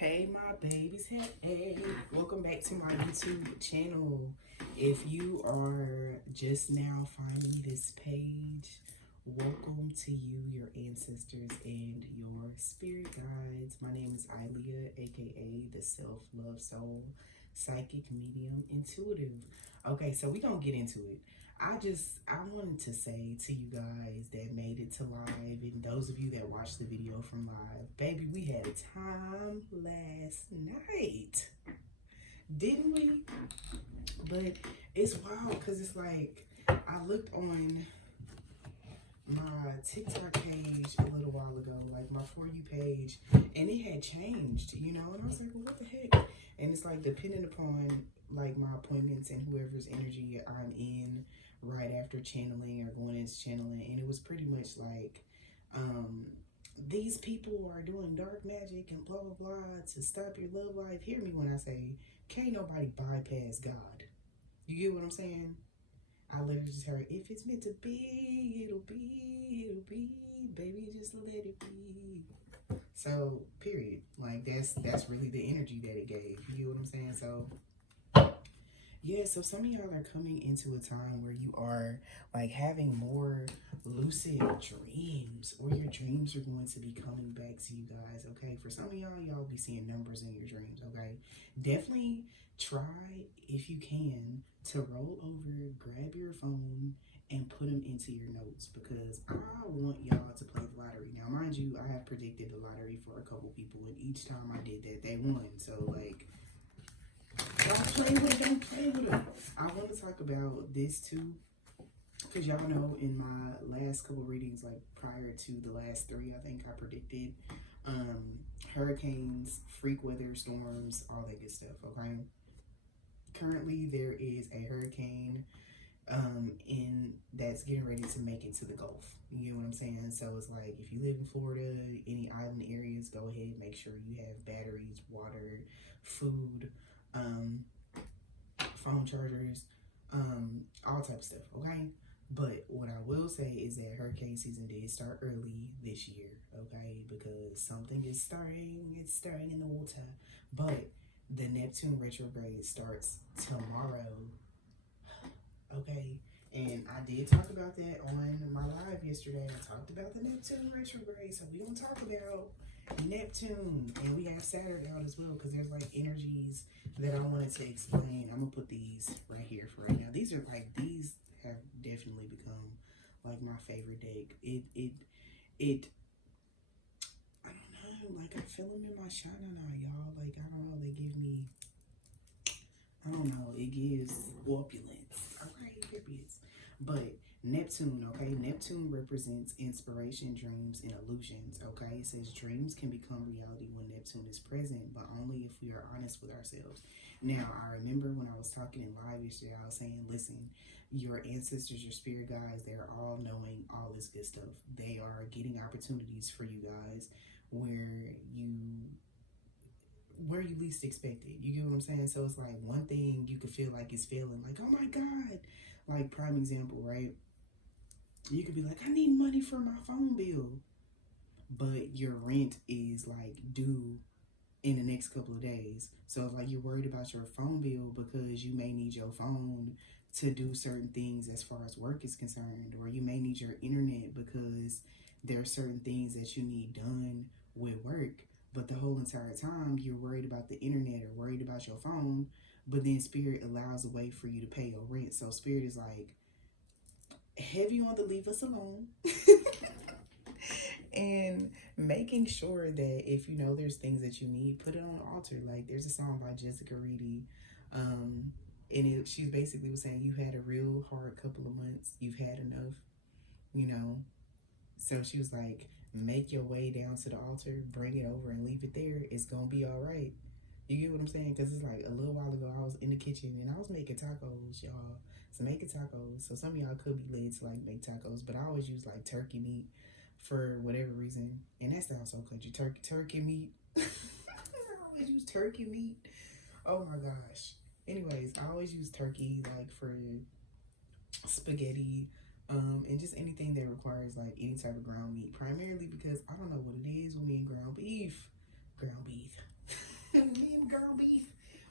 Hey my babies, hey, welcome back to my YouTube channel. If you are just now finding this page, welcome to you, your ancestors, and your spirit guides. My name is Ilea, aka the Self-Love-Soul, Psychic Medium Intuitive. Okay, so we're gonna get into it. I wanted to say to you guys that made it to live, and those of you that watched the video from live, baby, we had a time last night, didn't we? But it's wild because it's like I looked on my TikTok page a little while ago, like my For You page, and it had changed, and I was like, well, what the heck? And it's like depending upon like my appointments and whoever's energy I'm in right after channeling or going into channeling, and it was pretty much like these people are doing dark magic and blah blah blah to stop your love life. Hear me when I say can't nobody bypass God. You get what I'm saying? I literally just heard, if it's meant to be, it'll be, baby, just let it be. So, period. Like, that's really the energy that it gave. You get what I'm saying? So, yeah, so some of y'all are coming into a time where you are, like, having more lucid dreams, or your dreams are going to be coming back to you guys, okay? For some of y'all be seeing numbers in your dreams, okay? Definitely try, if you can, to roll over, grab your phone, and put them into your notes, because I want y'all to play the lottery. Now, mind you, I have predicted the lottery for a couple people, and each time I did that, they won. So, like, don't play with it. I want to talk about this too, because y'all know in my last couple readings, like prior to the last three, I think I predicted hurricanes, freak weather, storms, all that good stuff, okay? Currently, there is a hurricane that's getting ready to make it to the Gulf. You know what I'm saying? So it's like, if you live in Florida, any island areas, go ahead, make sure you have batteries, water, food, phone chargers, all type of stuff, okay? But what I will say is that hurricane season did start early this year, okay? Because something is starting, it's starting in the water. But the Neptune retrograde starts tomorrow, okay? And I did talk about that on my live yesterday. I talked about the Neptune retrograde, so we're going to talk about Neptune, and we have Saturn out as well, because there's like energies that I wanted to explain. I'm gonna put these right here for right now. These have definitely become like my favorite deck. It I don't know, like I feel them in my shana now, y'all. Like, I don't know, they give me, I don't know, it gives opulence, okay, periods. But Neptune, okay? Neptune represents inspiration, dreams, and illusions, okay? It says dreams can become reality when Neptune is present, but only if we are honest with ourselves. Now, I remember when I was talking in live yesterday, I was saying, listen, your ancestors, your spirit guides, they're all knowing all this good stuff. They are getting opportunities for you guys where you least expect it. You get what I'm saying? So it's like one thing you could feel like it's failing, like, oh my God. Like, prime example, right? You could be like, I need money for my phone bill, but your rent is like due in the next couple of days. So it's like you're worried about your phone bill because you may need your phone to do certain things as far as work is concerned, or you may need your internet because there are certain things that you need done with work. But the whole entire time you're worried about the internet or worried about your phone, but then Spirit allows a way for you to pay your rent. So Spirit is like, heavy on the leave us alone. And making sure that if you know there's things that you need, put it on the altar. Like, there's a song by Jessica Reedy, and she basically was saying, you had a real hard couple of months, you've had enough, so she was like, make your way down to the altar, bring it over and leave it there, it's gonna be all right. You get what I'm saying? Because it's like a little while ago I was in the kitchen and I was making tacos, y'all. So making tacos, so some of y'all could be led to like make tacos, but I always use like turkey meat for whatever reason, and that sounds so country. Turkey meat. I always use turkey meat. Oh my gosh. Anyways, I always use turkey like for spaghetti, and just anything that requires like any type of ground meat. Primarily because I don't know what it is with me and ground beef. girl beef.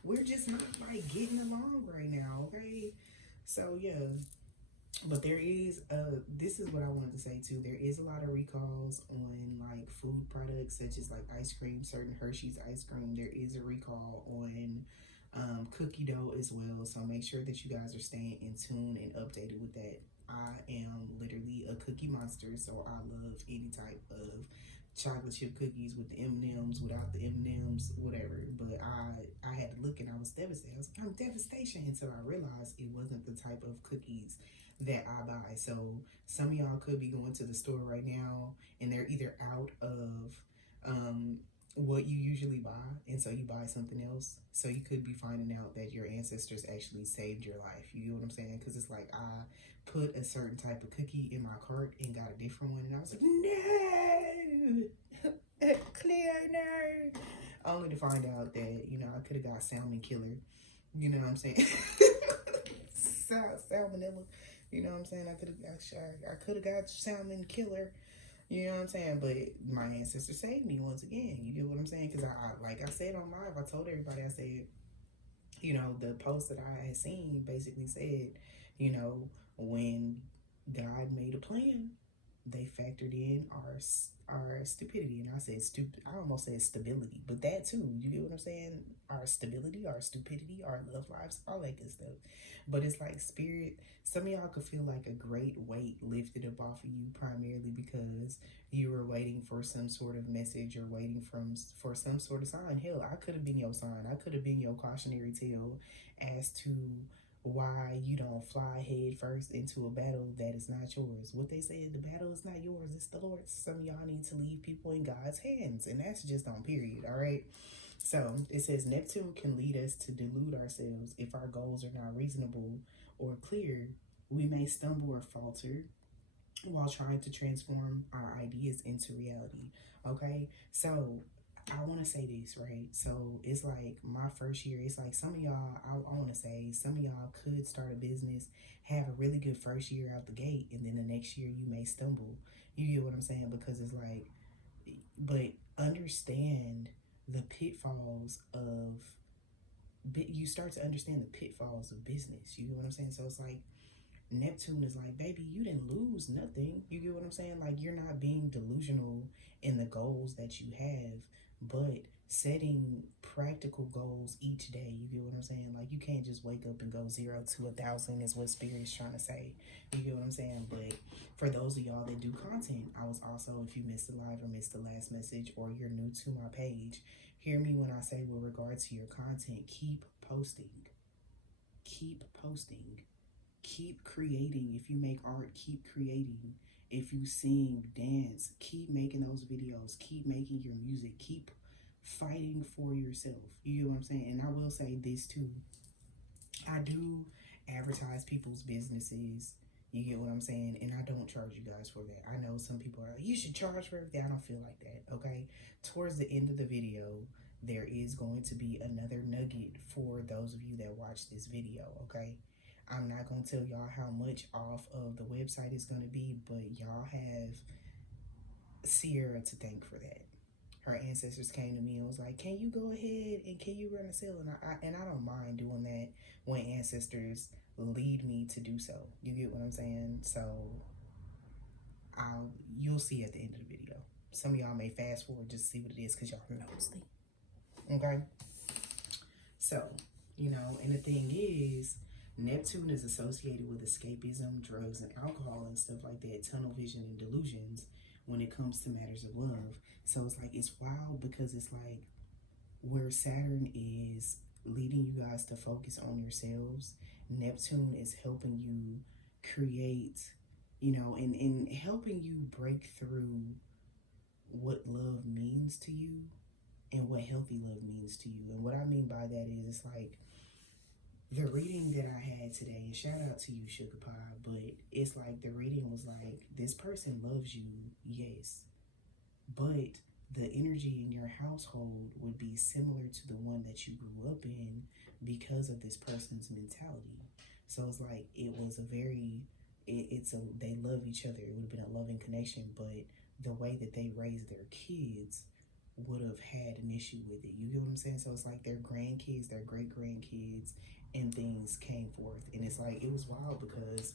We're just not like getting along right now, okay? So yeah. But there is this is what I wanted to say too. There is a lot of recalls on like food products such as like ice cream, certain Hershey's ice cream. There is a recall on cookie dough as well. So make sure that you guys are staying in tune and updated with that. I am literally a cookie monster, so I love any type of chocolate chip cookies with the M&Ms, without the M&Ms, whatever. But I had to look and I was devastated. I was like, I'm devastation, until I realized it wasn't the type of cookies that I buy. So some of y'all could be going to the store right now and they're either out of what you usually buy, and so you buy something else. So you could be finding out that your ancestors actually saved your life. You get what I'm saying? Because it's like I put a certain type of cookie in my cart and got a different one, and I was like, no, clear no. Only to find out that, you know, I could have got salmon killer. You know what I'm saying? Salmonella. You know what I'm saying? I could have got salmon killer. You know what I'm saying? But my ancestor saved me once again. You get what I'm saying? Because I like I said on live, I told everybody, I said, you know, the post that I had seen basically said, you know, when God made a plan, they factored in our stupidity. And I said stupid. I almost said stability, but that too. You get what I'm saying? Our stability, our stupidity, our love lives, all that good stuff. But it's like spirit. Some of y'all could feel like a great weight lifted up off of you, primarily because you were waiting for some sort of message or waiting for some sort of sign. Hell, I could have been your sign. I could have been your cautionary tale as to why you don't fly head first into a battle that is not yours. What they say, the battle is not yours, it's the Lord's. Some of y'all need to leave people in God's hands, and that's just on period. All right. So it says Neptune can lead us to delude ourselves if our goals are not reasonable or clear. We may stumble or falter while trying to transform our ideas into reality. Okay. So I want to say this, right? So it's like my first year. It's like some of y'all, I want to say some of y'all could start a business, have a really good first year out the gate, and then the next year you may stumble. You get what I'm saying? Because it's like, but understand the pitfalls of, you start to understand the pitfalls of business. You get what I'm saying? So it's like, Neptune is like, baby, you didn't lose nothing. You get what I'm saying? Like, you're not being delusional in the goals that you have, but setting practical goals each day. You get what I'm saying? Like, you can't just wake up and go 0 to 1,000 is what Spirit is trying to say. You get what I'm saying? But for those of y'all that do content, I was also, if you missed the live or missed the last message, or you're new to my page, hear me when I say with regard to your content, keep posting. Keep posting. Keep creating. If you make art, keep creating. If you sing, dance, keep making those videos. Keep making your music. Keep fighting for yourself. You get what I'm saying? And I will say this too. I do advertise people's businesses. You get what I'm saying? And I don't charge you guys for that. I know some people are like, you should charge for everything. I don't feel like that, okay? Towards the end of the video, there is going to be another nugget for those of you that watch this video, okay? I'm not going to tell y'all how much off of the website is going to be, but y'all have Sierra to thank for that. Her ancestors came to me and was like, can you go ahead and can you run a sale? And I don't mind doing that when ancestors lead me to do so. You get what I'm saying? So you'll see at the end of the video. Some of y'all may fast forward just to see what it is because y'all nosy. Okay? So, you know, and the thing is, Neptune is associated with escapism, drugs, and alcohol and stuff like that, tunnel vision and delusions when it comes to matters of love. So it's like, it's wild because it's like where Saturn is leading you guys to focus on yourselves, Neptune is helping you create, you know, and helping you break through what love means to you and what healthy love means to you. And what I mean by that is, it's like, the reading that I had today, and shout out to you, Sugar Pie, but it's like the reading was like, this person loves you, yes, but the energy in your household would be similar to the one that you grew up in because of this person's mentality. So it's like, it was a very, they love each other. It would have been a loving connection, but the way that they raised their kids would have had an issue with it. You get what I'm saying? So it's like their grandkids, their great grandkids, and things came forth. And it's like, it was wild because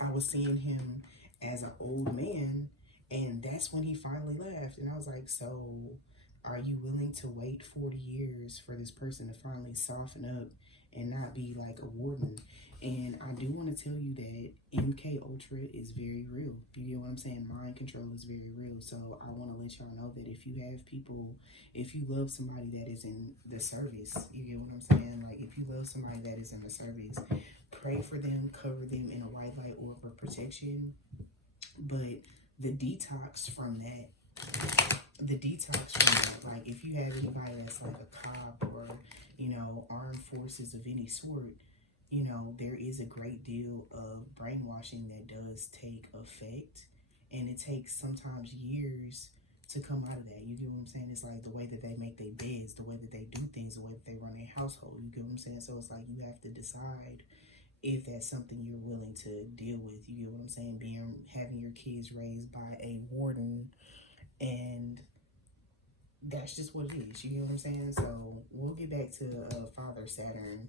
I was seeing him as an old man, and that's when he finally left. And I was like, so are you willing to wait 40 years for this person to finally soften up and not be like a warden? And I do want to tell you that MK Ultra is very real. You get what I'm saying? Mind control is very real. So I want to let y'all know that if you have people, if you love somebody that is in the service, you get what I'm saying? Like, if you love somebody that is in the service, pray for them, cover them in a white light orb of protection. But the detox from that, like if you have anybody that's like a cop or, you know, armed forces of any sort, you know, there is a great deal of brainwashing that does take effect, and it takes sometimes years to come out of that. You get what I'm saying? It's like the way that they make their beds, the way that they do things, the way that they run their household. You get what I'm saying? So it's like you have to decide if that's something you're willing to deal with. You get what I'm saying? Having your kids raised by a warden, and that's just what it is. You get what I'm saying? So we'll get back to Father Saturn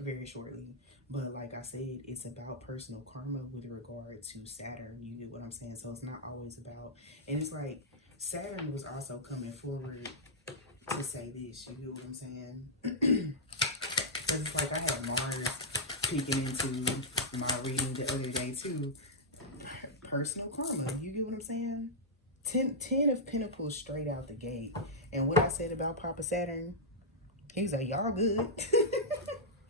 very shortly. But like I said, it's about personal karma with regard to Saturn. You get what I'm saying? So it's not always about, and it's like Saturn was also coming forward to say this. You get what I'm saying? Because it's like I had Mars peeking into my reading the other day too. Personal karma. You get what I'm saying? 10 of Pentacles straight out the gate. And what I said about Papa Saturn, he was like, y'all good.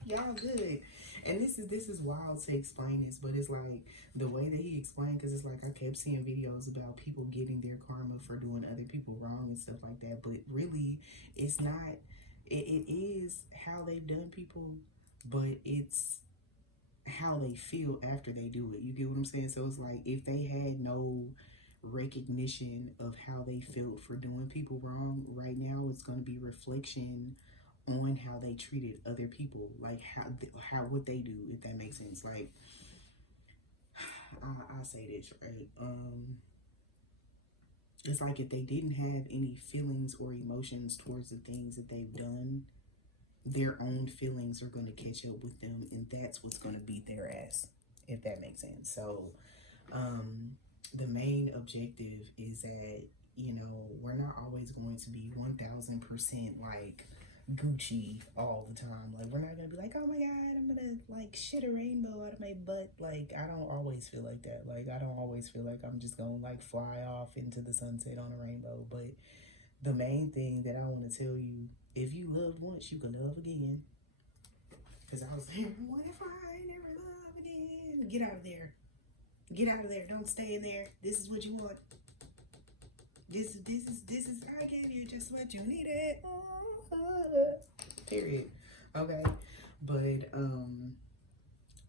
Y'all good. And this is wild to explain this, but it's like the way that he explained, because it's like I kept seeing videos about people getting their karma for doing other people wrong and stuff like that. But really, it's not, it is how they've done people, but it's how they feel after they do it. You get what I'm saying? So it's like if they had no recognition of how they felt for doing people wrong, right now it's going to be reflection on how they treated other people, like how what they do, if that makes sense. Like I say this right, it's like if they didn't have any feelings or emotions towards the things that they've done, their own feelings are going to catch up with them, and that's what's going to beat their ass, if that makes sense. So the main objective is that, you know, we're not always going to be 1000% like Gucci all the time. Like, we're not gonna be like, oh my god, I'm gonna like shit a rainbow out of my butt. Like, I don't always feel like that. Like, I don't always feel like I'm just gonna like fly off into the sunset on a rainbow. But the main thing that I want to tell you, if you loved once, you can love again. Because I was like, what if I never love again? Get out of there. Get out of there. Don't stay in there. This is what you want. This is I gave you just what you needed. Period. Okay. But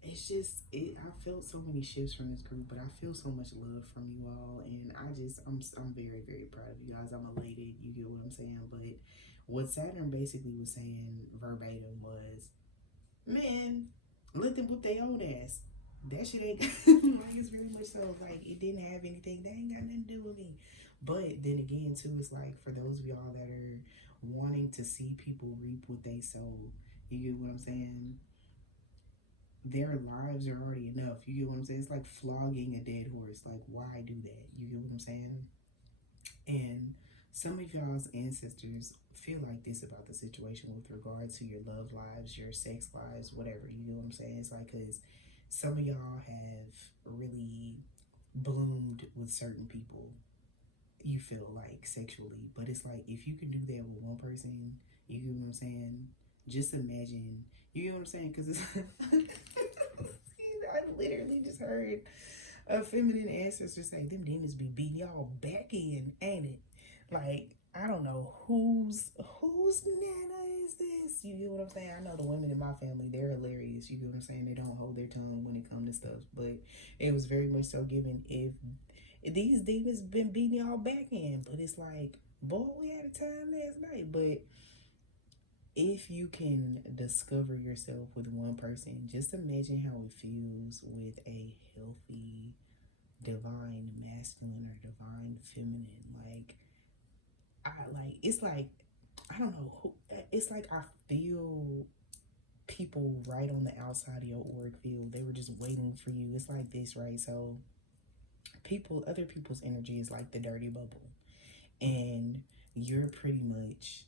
it's just I felt so many shifts from this group, but I feel so much love from you all, and I'm very, very proud of you guys. I'm elated. You get what I'm saying? But what Saturn basically was saying verbatim was, man, let them whoop their own ass. That shit ain't like, it's very much so like it didn't have anything. That ain't got nothing to do with me. But then again too, it's like for those of y'all that are wanting to see people reap what they sow, you get what I'm saying? Their lives are already enough. You get what I'm saying? It's like flogging a dead horse. Like, why do that? You get what I'm saying? And some of y'all's ancestors feel like this about the situation with regard to your love lives, your sex lives, whatever. You get what I'm saying? It's like, because some of y'all have really bloomed with certain people, you feel like sexually, but it's like if you can do that with one person, you get what I'm saying? Just imagine, you get what I'm saying? Because it's I literally just heard a feminine ancestor say, them demons be beating y'all back in, ain't it? Like, I don't know whose nana is this? You get what I'm saying? I know the women in my family, they're hilarious. You get what I'm saying? They don't hold their tongue when it comes to stuff, but it was very much so given if these demons been beating y'all back in. But it's like, boy, we had a time last night. But if you can discover yourself with one person, just imagine how it feels with a healthy divine masculine or divine feminine. Like, it's like, I don't know who, it's like I feel people right on the outside of your auric field. They were just waiting for you. It's like this, right? So other people's energy is like the dirty bubble, and you're pretty much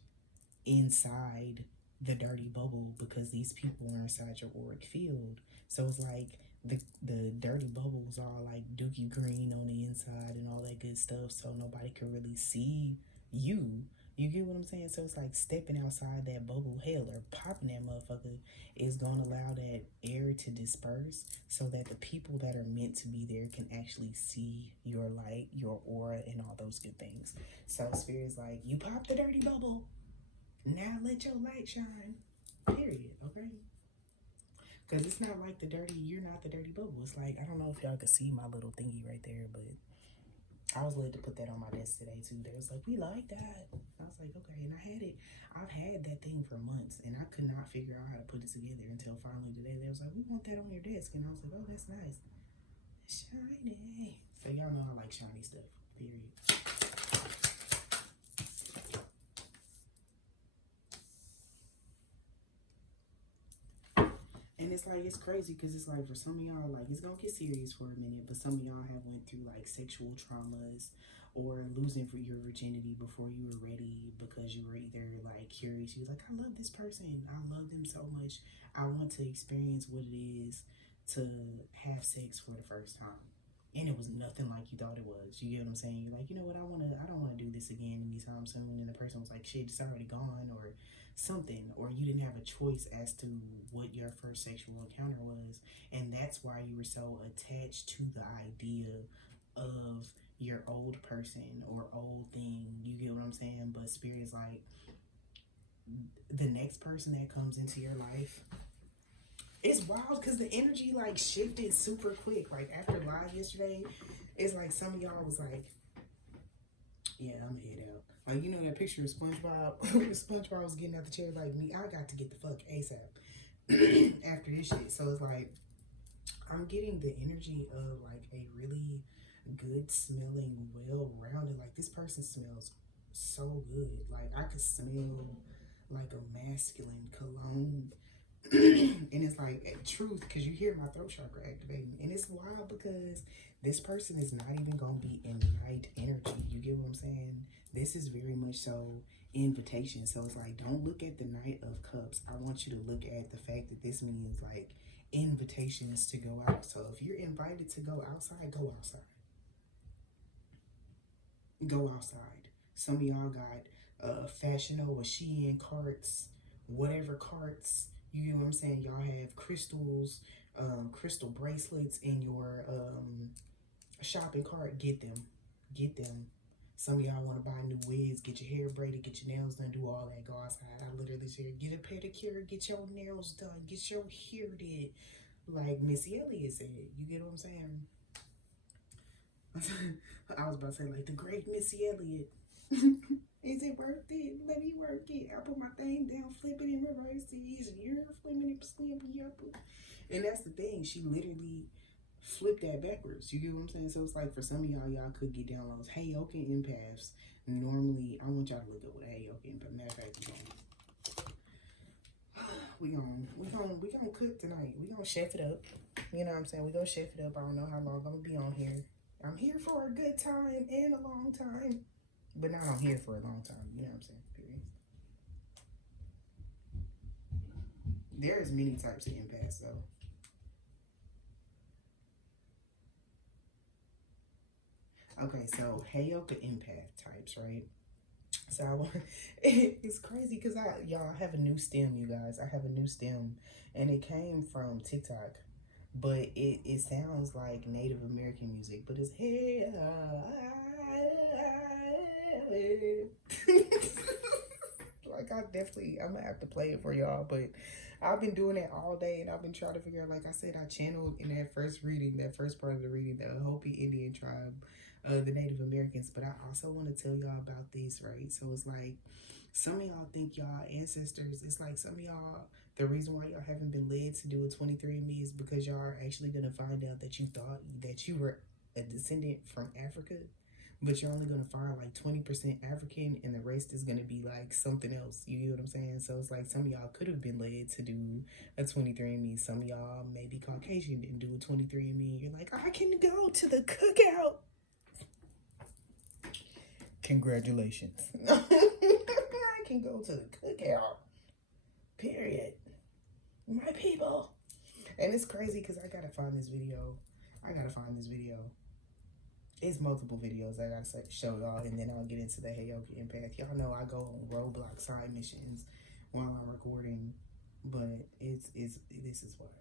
inside the dirty bubble because these people are inside your auric field. So it's like the dirty bubbles are like dookie green on the inside and all that good stuff, so nobody can really see you. You get what I'm saying? So it's like stepping outside that bubble, hell, or popping that motherfucker is gonna allow that air to disperse so that the people that are meant to be there can actually see your light, your aura, and all those good things. So Spirit is like, you pop the dirty bubble, now let your light shine. Period. Okay? Because it's not like you're not the dirty bubble. It's like, I don't know if y'all could see my little thingy right there, but I was led to put that on my desk today too. They was like, we like that. I was like, okay. And I've had that thing for months, and I could not figure out how to put it together until finally today. They was like, we want that on your desk. And I was like, oh, that's nice. Shiny. So y'all know I like shiny stuff. Period. And it's like, it's crazy because it's like, for some of y'all, like, it's gonna get serious for a minute, but some of y'all have went through like sexual traumas or losing for your virginity before you were ready because you were either like curious. You was like, I love this person, I love them so much, I want to experience what it is to have sex for the first time, and it was nothing like you thought it was. You get what I'm saying? You're like, you know what, I don't want to do this again anytime soon. And the person was like, shit, it's already gone, or something, or you didn't have a choice as to what your first sexual encounter was, and that's why you were so attached to the idea of your old person or old thing. You get what I'm saying? But Spirit is like, the next person that comes into your life, it's wild because the energy like shifted super quick. Like after live yesterday, it's like some of y'all was like, yeah, I'm head out. Like, you know that picture of SpongeBob? SpongeBob was getting out the chair like, me, I got to get the fuck ASAP after this shit. So it's like, I'm getting the energy of like a really good smelling, well-rounded, like this person smells so good. Like I could smell like a masculine cologne. And it's like truth, because you hear my throat chakra activating, and it's wild because this person is not even gonna be in night energy. You get what I'm saying? This is very much so invitation. So it's like, don't look at the Knight of Cups. I want you to look at the fact that this means like invitations to go out. So if you're invited to go outside, go outside. Go outside. Some of y'all got Fashion or Shein carts, whatever carts. You get what I'm saying? Y'all have crystals, crystal bracelets in your shopping cart. Get them. Get them. Some of y'all want to buy new wigs, get your hair braided, get your nails done, do all that. Go outside. I literally said, get a pedicure, get your nails done, get your hair did. Like Missy Elliott said. You get what I'm saying? I was about to say, like the great Missy Elliott. Is it worth it? Let me work it. I put my thing down, flip it in reverse. You're flipping it, slamming up. And that's the thing. She literally flipped that backwards. You get what I'm saying? So it's like, for some of y'all could get down those heyy empaths. Normally, I want y'all to look up what a heyy empath. Matter of fact, we gonna cook tonight. We gonna chef it up. You know what I'm saying? We gonna chef it up. I don't know how long I'm gonna be on here. I'm here for a good time and a long time. But not on here for a long time. You know what I'm saying? Period. There's many types of empaths, though. Okay, so heyy empath types, right? So it's crazy because y'all have a new stem, you guys. I have a new stem, and it came from TikTok, but it sounds like Native American music, but it's hey. Like I'm gonna have to play it for y'all, but I've been doing it all day, and I've been trying to figure out, like I said, I channeled in that first reading, that first part of the reading, the Hopi Indian tribe, the Native Americans. But I also want to tell y'all about this, right? So it's like, some of y'all think y'all ancestors, it's like some of y'all, the reason why y'all haven't been led to do a 23andMe is because y'all are actually gonna find out that you thought that you were a descendant from Africa. but you're only going to find like 20% African, and the rest is going to be like something else. You get what I'm saying? So it's like some of y'all could have been led to do a 23andMe. Some of y'all may be Caucasian and do a 23andMe. You're like, I can go to the cookout. Congratulations. I can go to the cookout. Period. My people. And it's crazy because I gotta find this video. It's multiple videos I gotta show y'all, and then I'll get into the heyy empath. Y'all know I go on Roblox side missions while I'm recording, but this is wild.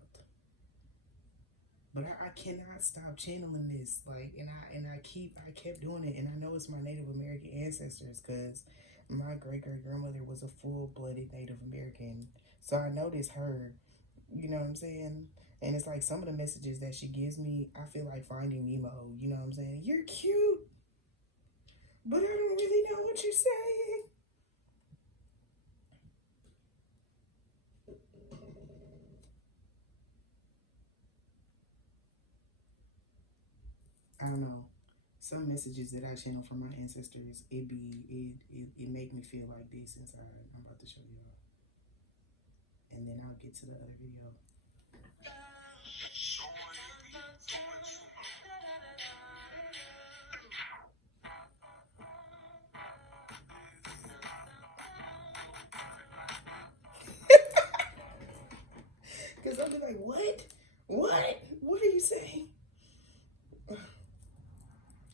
But I cannot stop channeling this, like, and I kept doing it, and I know it's my Native American ancestors because my great-great-grandmother was a full-blooded Native American, so I know this her, you know what I'm saying? And it's like some of the messages that she gives me, I feel like Finding Nemo, you know what I'm saying? You're cute, but I don't really know what you're saying. I don't know. Some messages that I channel from my ancestors, it make me feel like this inside. I'm about to show y'all. And then I'll get to the other video. Because I'll be like, what? What are you saying?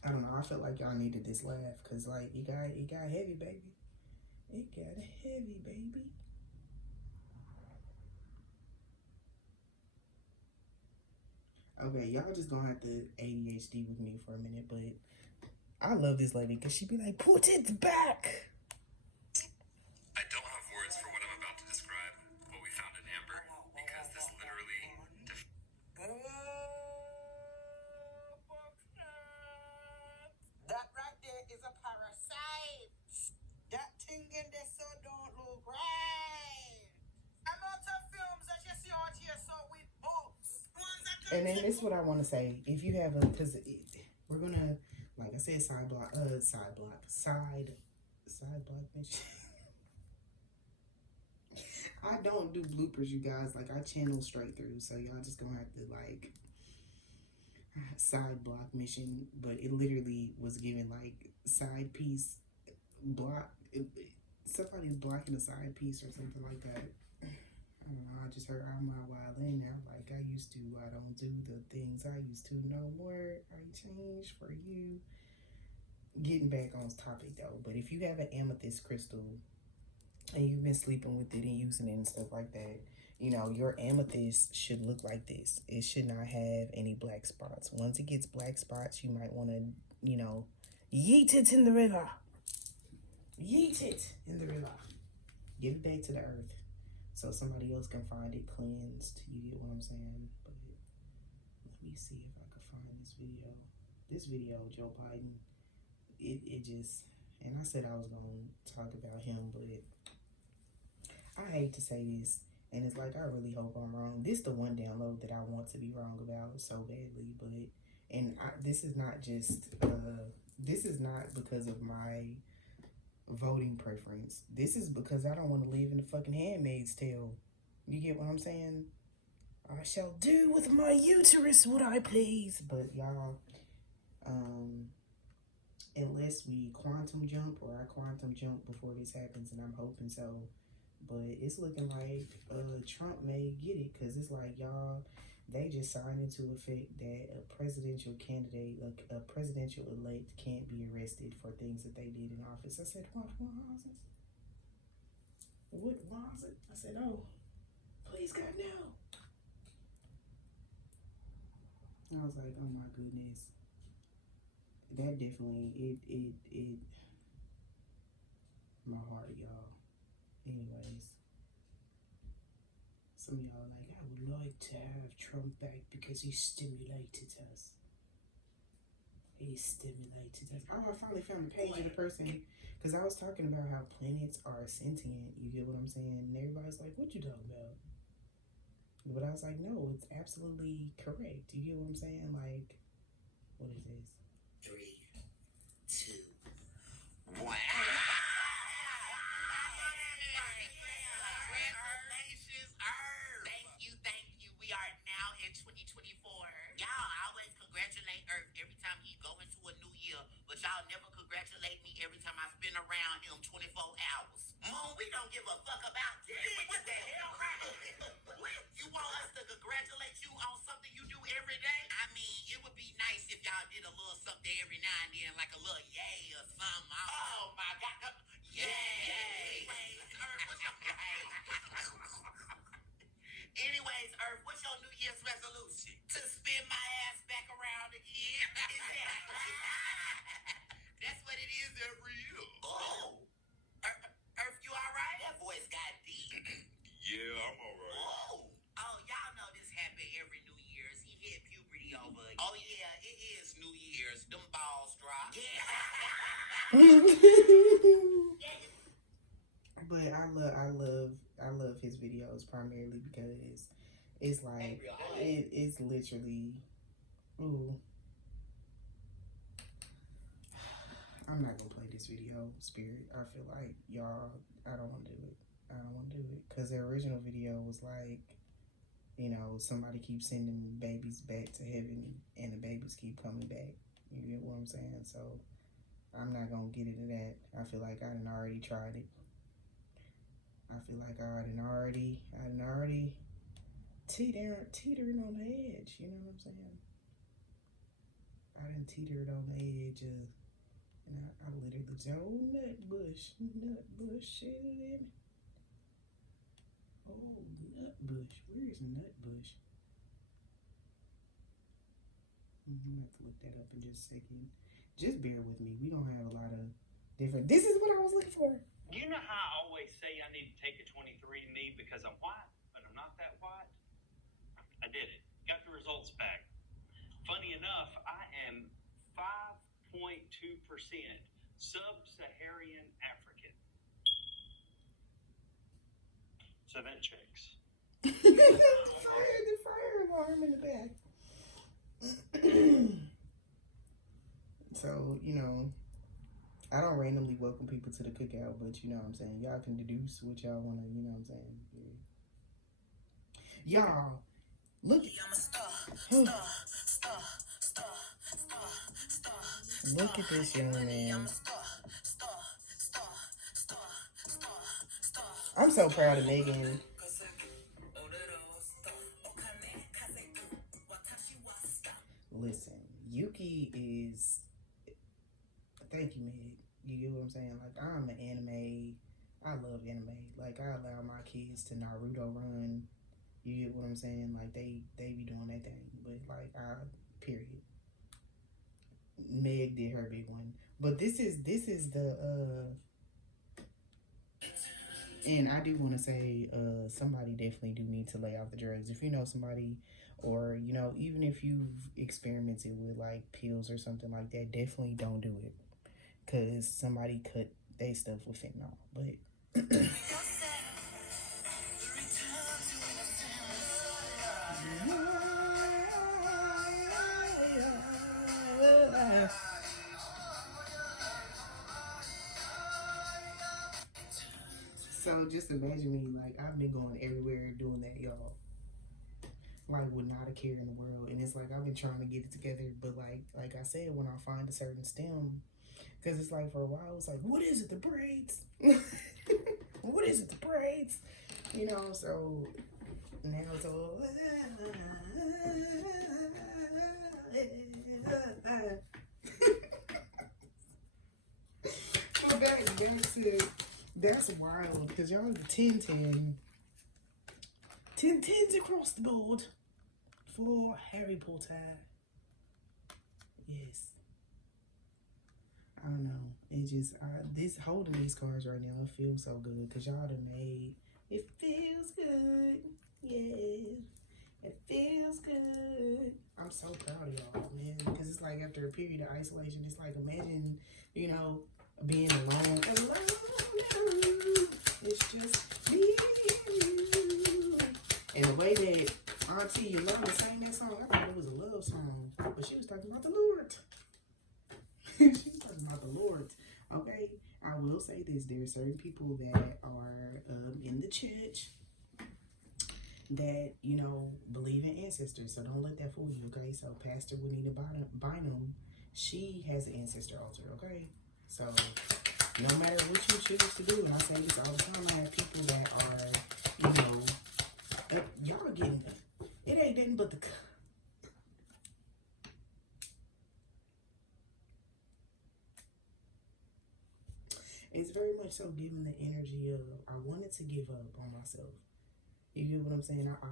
I don't know. I felt like y'all needed this laugh because, like, it got heavy, baby. It got heavy, baby. Okay, y'all just gonna have to ADHD with me for a minute, but I love this lady because she be like, put it back. I don't have words for what I'm about to describe, what we found in Amber, because this literally... That right there is a parasite. That thing in there so don't look right. Amount of films that you see out here so with books. And then this is what I want to say. If you have a, because we're gonna, like I said, side block mission. I don't do bloopers, you guys. Like, I channel straight through, so y'all just gonna have to, like, side block mission. But it literally was given, like, side piece block. Somebody's blocking a side piece or something like that. I don't know. I just heard I'm my wild in now, like I used to. I don't do the things I used to no more. I changed for you. Getting back on topic though, but if you have an amethyst crystal and you've been sleeping with it and using it and stuff like that, you know, your amethyst should look like this. It should not have any black spots. Once it gets black spots, you might want to, you know, yeet it in the river. Yeet it in the river. Give it back to the earth so somebody else can find it cleansed. You get what I'm saying? But let me see if I can find this video. This video, Joe Biden, it just, and I said I was going to talk about him, but I hate to say this, and it's like, I really hope I'm wrong. This is the one download that I want to be wrong about so badly, but, and this is not just, this is not because of my voting preference. This is because I don't want to live in the fucking Handmaid's Tale. You get what I'm saying? I shall do with my uterus what I please. But y'all, unless we quantum jump, or I quantum jump before this happens, and I'm hoping so, but it's looking like Trump may get it, because it's like, y'all, they just signed into effect that a presidential candidate, like a presidential elect, can't be arrested for things that they did in office. I said, what was it? What was it? I said, oh, please God, no. I was like, oh my goodness. That definitely, it my heart, y'all. Anyways, some of y'all are like, I would like to have Trump back because he stimulated us. He stimulated us. Oh, I finally found the page of the person, because I was talking about how planets are sentient. You get what I'm saying? And everybody's like, what you talking about? But I was like, no, it's absolutely correct. You get what I'm saying? Like, what is this? 3, Boy. Congratulations, Earth. Thank you. We are now in 2024. Y'all always congratulate Earth every time he go into a new year, but y'all never congratulate me every time I spend around him 24 hours. Moon, we don't give a fuck about that. What the hell, right? You want us to congratulate you on something you do every day? I mean, it would be nice if y'all did a little something every now and then, like a little yay or something. Oh my God. Yay! Earth, what's your Anyways, Earth, what's your New Year's resolution? To spin my ass back around again? That's what it is every year. Oh! Earth, you alright? That voice got deep. Yeah, I'm alright. Oh, y'all know this happen every New Year's. He hit puberty over. Oh yeah, it is New Year's. Them balls drop. Yeah. But I love his videos primarily because it's like it's literally, ooh. I'm not gonna play this video, Spirit. I feel like y'all, I don't want to do it. Because the original video was like, you know, somebody keeps sending babies back to heaven and the babies keep coming back. You get what I'm saying? So I'm not gonna get into that. I feel like I done already tried it. I feel like I done already teetering on the edge. You know what I'm saying? I done teetered on the edge of, and I literally said, oh, nut bush, shit. Oh, nut bush. Where is nut bush? I'm gonna have to look that up in just a second. Just bear with me. We don't have a lot of different. This is what I was looking for. You know how I always say I need to take a 23andMe because I'm white, but I'm not that white? I did it. Got the results back. Funny enough, I am 5.2% sub-Saharan African. So that checks. the fire alarm in the back. So, you know, I don't randomly welcome people to the cookout, but you know what I'm saying? Y'all can deduce what y'all want to, you know what I'm saying? Yeah. Y'all, look. Look at this young man. I'm so proud of Megan. Listen, Yuki is... Thank you, Meg. You get what I'm saying? Like, I'm an anime. I love anime. Like, I allow my kids to Naruto run. You get what I'm saying? Like, they be doing that thing. But, like, period. Meg did her big one. But this is the, and I do want to say, somebody definitely do need to lay off the drugs. If you know somebody, or, you know, even if you've experimented with, like, pills or something like that, definitely don't do it. Because somebody cut their stuff with fentanyl. But... So just imagine me, like, I've been going everywhere doing that, y'all. Like, with not a care in the world. And it's like, I've been trying to get it together. But like I said, when I find a certain stem, because it's like, for a while, it's like, what is it, the braids? What is it, the braids? You know, so now it's all... So back to... That's wild, because y'all the 10-10. 10-10s across the board for Harry Potter. Yes. I don't know. It just, this holding these cards right now, it feels so good, because y'all done made, it feels good. Yeah. It feels good. I'm so proud of y'all, man, because it's like after a period of isolation, it's like, imagine, you know, being alone. It's just me and you. And the way that Auntie Yolanda sang that song, I thought it was a love song. But she was talking about the Lord. She was talking about the Lord. Okay? certain people that are in the church that, you know, believe in ancestors. So don't let that fool you, okay? So Pastor Juanita Bynum, she has an ancestor altar, okay? So no matter what you choose to do, and I say this all the time, I have people that are, you know, y'all getting, it ain't nothing but the... It's very much so giving the energy of, I wanted to give up on myself. You get what I'm saying? I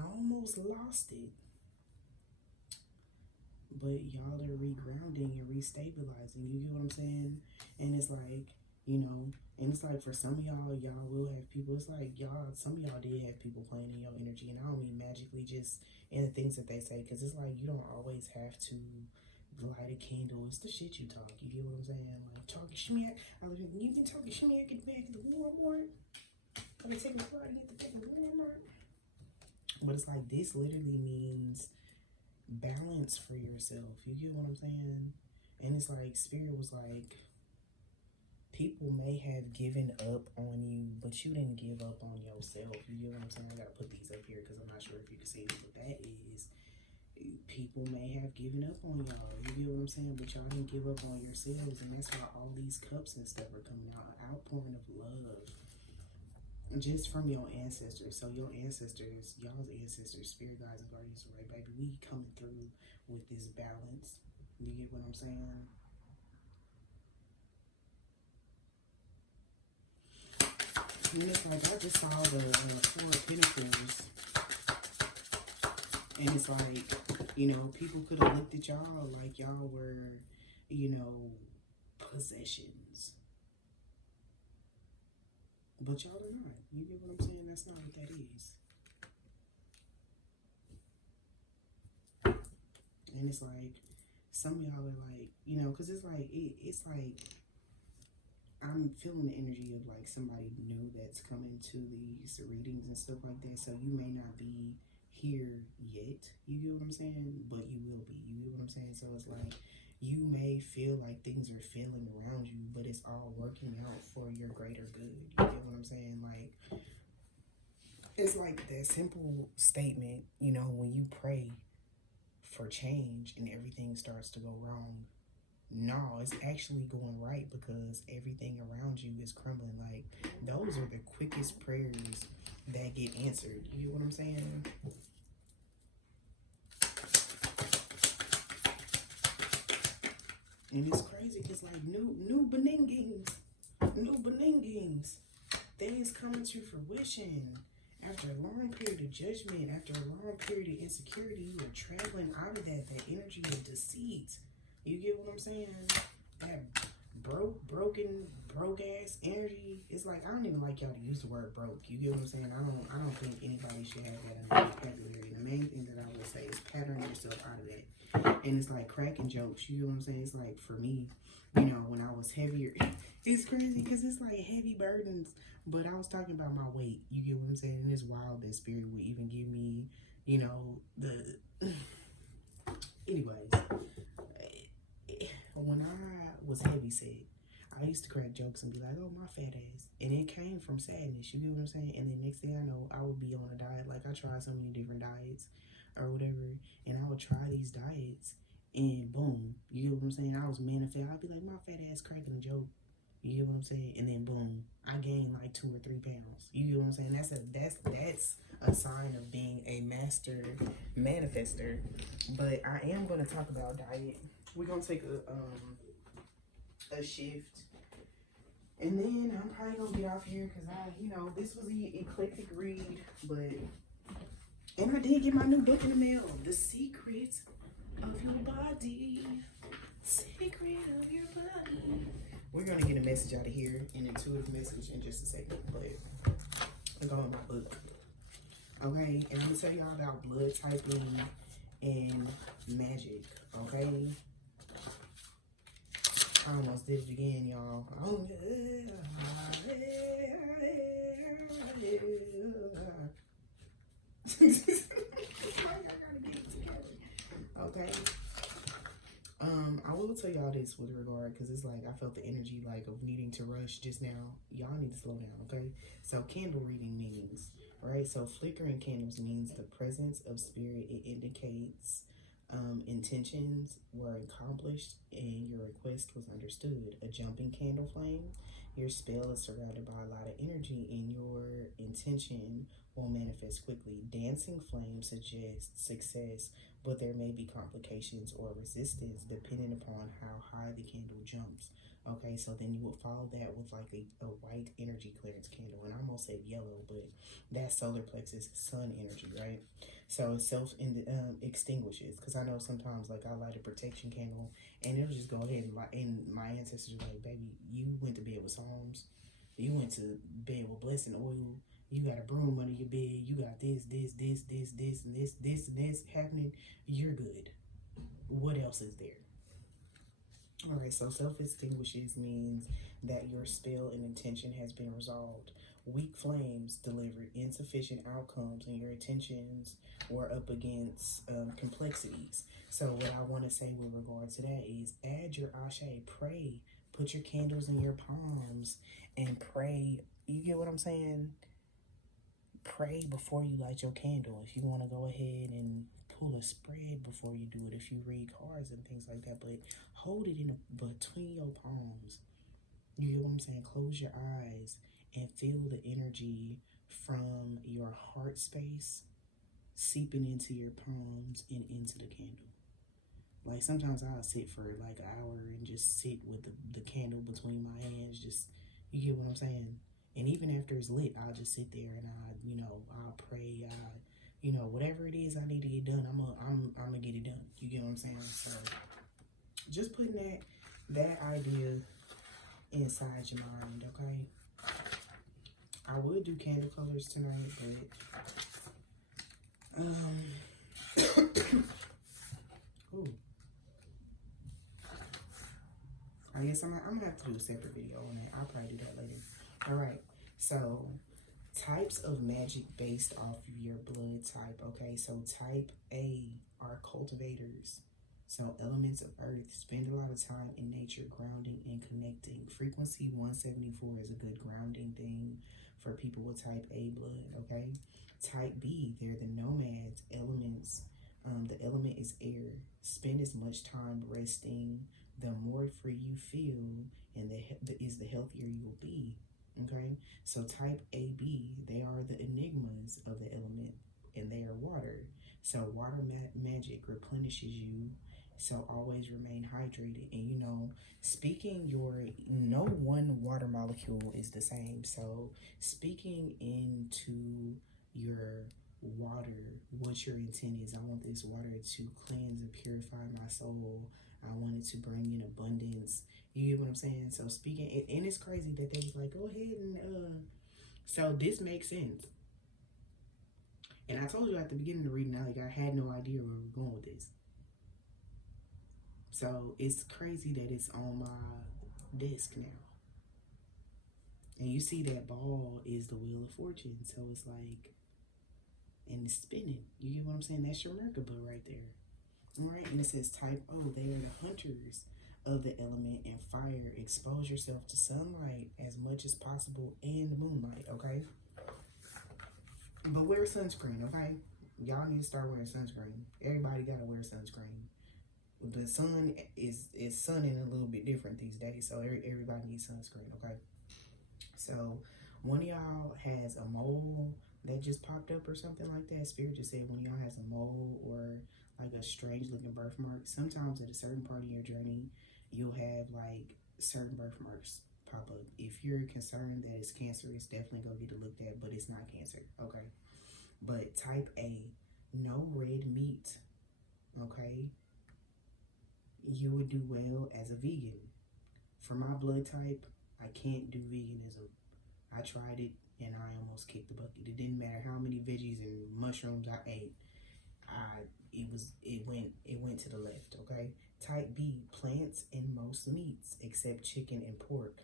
almost lost it. But y'all are regrounding and restabilizing. You get what I'm saying? And it's like, you know, and it's like for some of y'all will have people. It's like some of y'all did have people playing in your energy. And I don't mean magically just in the things that they say. Because it's like you don't always have to light a candle. It's the shit you talk. You get what I'm saying? Like talking shmiak. You can talk shmiak in the back of the Walmart. I'm gonna take a flight and get the fucking Walmart. But it's like this literally means balance for yourself. You get what I'm saying? And it's like Spirit was like, people may have given up on you, but you didn't give up on yourself. You get what I'm saying? I gotta put these up here because I'm not sure if you can see what that is. People may have given up on y'all. You get what I'm saying? But y'all didn't give up on yourselves, and that's why all these cups and stuff are coming out. An outpouring of love. Just from your ancestors. So your ancestors, y'all's ancestors, spirit guides and guardians, right, baby? We coming through with this balance. You get what I'm saying? And it's like, I just saw the Four of Pentacles. And it's like, you know, people could have looked at y'all like y'all were, you know, possessions. But y'all are not. You get what I'm saying? That's not what that is. And it's like, some of y'all are like, you know, because it's like, it's like, I'm feeling the energy of like somebody new that's coming to these readings and stuff like that. So you may not be here yet. You get what I'm saying? But you will be. You get what I'm saying? So it's like, you may feel like things are failing around you, but it's all working out for your greater good. You get what I'm saying? Like, it's like that simple statement, you know, when you pray for change and everything starts to go wrong. No, it's actually going right because everything around you is crumbling. Like, those are the quickest prayers that get answered. You get what I'm saying? And it's crazy because like new beningings, things coming to fruition. After a long period of judgment, after a long period of insecurity, you are traveling out of that energy of deceit. You get what I'm saying? That broke ass energy. It's like, I don't even like y'all to use the word broke. You get what I'm saying? I don't think anybody should have that in their vocabulary. The main thing that I would say is pattern yourself out of that. And it's like cracking jokes. You know what I'm saying? It's like, for me, you know, when I was heavier, it's crazy because it's like heavy burdens. But I was talking about my weight. You get what I'm saying? And it's wild that Spirit would even give me, you know, the... Anyways, when I was heavy set, I used to crack jokes and be like, oh, my fat ass. And it came from sadness. You get what I'm saying? And then next thing I know, I would be on a diet. Like, I tried so many different diets or whatever, and I would try these diets, and boom, you get what I'm saying? I was manifesting. I'd be like, my fat ass cracking a joke. You get what I'm saying? And then boom, I gained like 2 or 3 pounds. You get what I'm saying? That's a sign of being a master manifester. But I am going to talk about diet. We're going to take a shift. And then I'm probably going to get off here because this was the eclectic read, and I did get my new book in the mail, The Secret of Your Body. Secret of Your Body. We're going to get a message out of here, an intuitive message in just a second, but I'm going with my book. Okay, and I'm going to tell y'all about blood typing and magic, okay? I almost did it again, y'all. Okay. I will tell y'all this. this with regard, because it's like I felt the energy like of needing to rush just now. Y'all need to slow down, okay? So candle reading meanings, right? So flickering candles means the presence of spirit. It indicates intentions were accomplished and your request was understood. A jumping candle flame, your spell is surrounded by a lot of energy and your intention will manifest quickly. Dancing flame suggests success, but there may be complications or resistance depending upon how high the candle jumps. Okay, so then you would follow that with like a white energy clearance candle, and I almost said yellow, but that's solar plexus sun energy, right? So it self extinguishes, because I know sometimes like I light a protection candle and it'll just go ahead and light, and my ancestors are like, baby, you went to bed with Psalms, you went to bed with blessing oil, you got a broom under your bed, you got this, and this happening, you're good. What else is there? All right, so self-extinguishes means that your spell and intention has been resolved. Weak flames delivered insufficient outcomes and your intentions were up against complexities. So what I want to say with regard to that is add your ashe, pray, put your candles in your palms and pray. You get what I'm saying? Pray before you light your candle. If you want to go ahead and pull a spread before you do it, if you read cards and things like that, but hold it in between your palms. You get what I'm saying? Close your eyes and feel the energy from your heart space seeping into your palms and into the candle. Like sometimes I'll sit for like an hour and just sit with the candle between my hands. Just, you get what I'm saying? And even after it's lit, I'll just sit there and I'll pray. Whatever it is I need to get done, I'm gonna get it done. You get what I'm saying? So just putting that idea inside your mind, okay? I would do candle colors tonight, but ooh. I guess I'm gonna have to do a separate video on that. I'll probably do that later. All right, so types of magic based off of your blood type, okay? So type A are cultivators. So elements of earth, spend a lot of time in nature, grounding and connecting. Frequency 174 is a good grounding thing for people with type A blood, okay? Type B, they're the nomads, elements. The element is air. Spend as much time resting, the more free you feel, and the healthier you'll be. Okay, so type AB, they are the enigmas of the element, and they are water. So water magic replenishes you. So always remain hydrated. And speaking no one water molecule is the same. So speaking into your water, what your intent is. I want this water to cleanse and purify my soul. I want it to bring in abundance. You get what I'm saying? So speaking, and it's crazy that they was like, go ahead and so this makes sense. And I told you at the beginning of the reading, like I had no idea where we're going with this. So it's crazy that it's on my desk now. And you see that ball is the Wheel of Fortune. So it's like, and it's spinning. You get what I'm saying? That's your Merkaba right there. All right, and it says type O, they are the hunters of the element and fire. Expose yourself to sunlight as much as possible and moonlight, okay? But wear sunscreen, okay? Y'all need to start wearing sunscreen. Everybody gotta wear sunscreen. The sun is sunning a little bit different these days, so everybody needs sunscreen, okay? So one of y'all has a mole that just popped up or something like that. Spirit just said one of y'all has a mole or like a strange looking birthmark. Sometimes at a certain part of your journey, you'll have like certain birthmarks pop up. If you're concerned that it's cancerous, definitely go get it looked at, but it's not cancer, okay? But type A, no red meat, okay? You would do well as a vegan. For my blood type, I can't do veganism. I tried it and I almost kicked the bucket. It didn't matter how many veggies and mushrooms I ate. It went to the left, okay? Type B, plants and most meats except chicken and pork.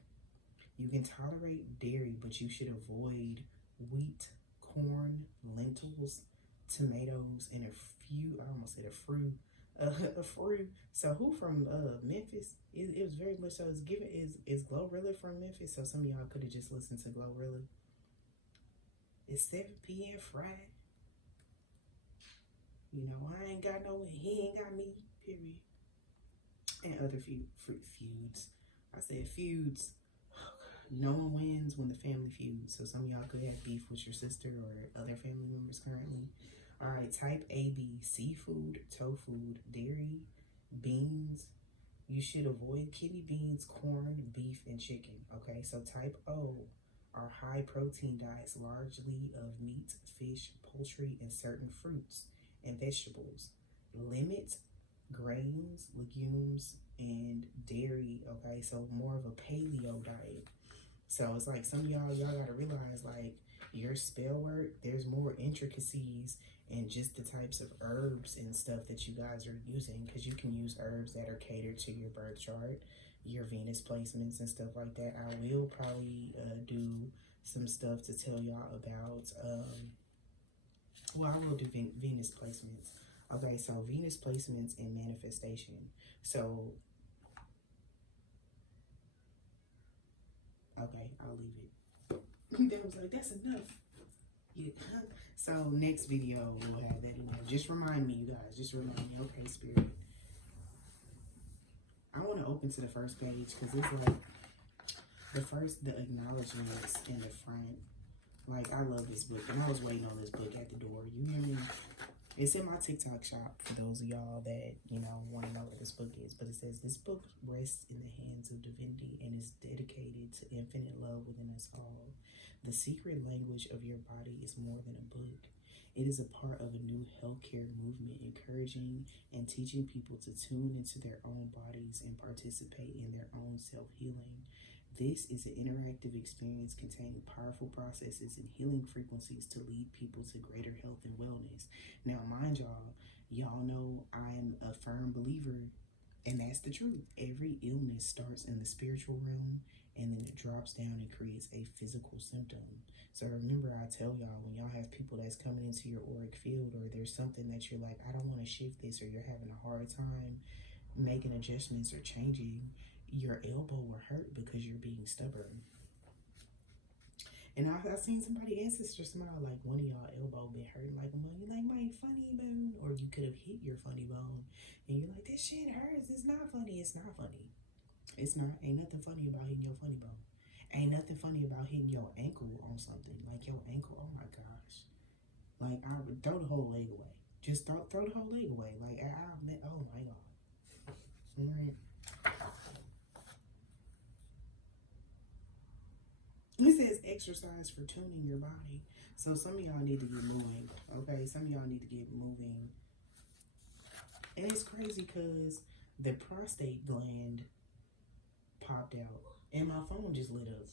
You can tolerate dairy, but you should avoid wheat, corn, lentils, tomatoes, and a few a fruit. So who from Memphis? It was very much so. It's given is Glorilla from Memphis? So some of y'all could have just listened to Glorilla. It's 7 p.m. Friday. You know, I ain't got no, he ain't got me, period. And other feuds. I said feuds. No one wins when the family feuds. So some of y'all could have beef with your sister or other family members currently. All right, type AB, seafood, tofu, dairy, beans. You should avoid kidney beans, corn, beef, and chicken. Okay, so type O are high protein diets, largely of meat, fish, poultry, and certain fruits and vegetables. Limit grains, legumes, and dairy. Okay, so more of a paleo diet. So it's like some of y'all gotta realize, like, your spell work, there's more intricacies and just the types of herbs and stuff that you guys are using, because you can use herbs that are catered to your birth chart, your Venus placements and stuff like that. I will probably do some stuff to tell y'all about, well, I will do Venus placements. Okay, so Venus placements and manifestation. So, okay, I'll leave it. That was like, that's enough. Yeah. So next video we'll have that in there. Just remind me, you guys. Just remind me. Okay, Spirit. I want to open to the first page because it's like the acknowledgements in the front. Like, I love this book, and I was waiting on this book at the door. You hear me? It's in my TikTok shop for those of y'all that, you know, want to know what this book is. But it says, this book rests in the hands of divinity and is dedicated to infinite love within us all. The secret language of your body is more than a book. It is a part of a new healthcare movement encouraging and teaching people to tune into their own bodies and participate in their own self-healing. This is an interactive experience containing powerful processes and healing frequencies to lead people to greater health and wellness. Now, mind y'all know I'm a firm believer, and that's the truth. Every illness starts in the spiritual realm, and then it drops down and creates a physical symptom. So remember, I tell y'all, when y'all have people that's coming into your auric field, or there's something that you're like, I don't want to shift this, or you're having a hard time making adjustments or changing, your elbow will hurt because you're being stubborn. And I've seen somebody ancestor smile, like one of y'all elbow been hurting like a month. You like, my funny bone, or you could have hit your funny bone, and you're like, this shit hurts. It's not funny. It's not funny. It's not. Ain't nothing funny about hitting your funny bone. Ain't nothing funny about hitting your ankle on something. Like your ankle, oh my gosh. Like, I would throw the whole leg away. Just throw the whole leg away. Like, oh my God. All right. It says exercise for tuning your body. So some of y'all need to get moving. Okay, some of y'all need to get moving. And it's crazy because the prostate gland popped out and my phone just lit up.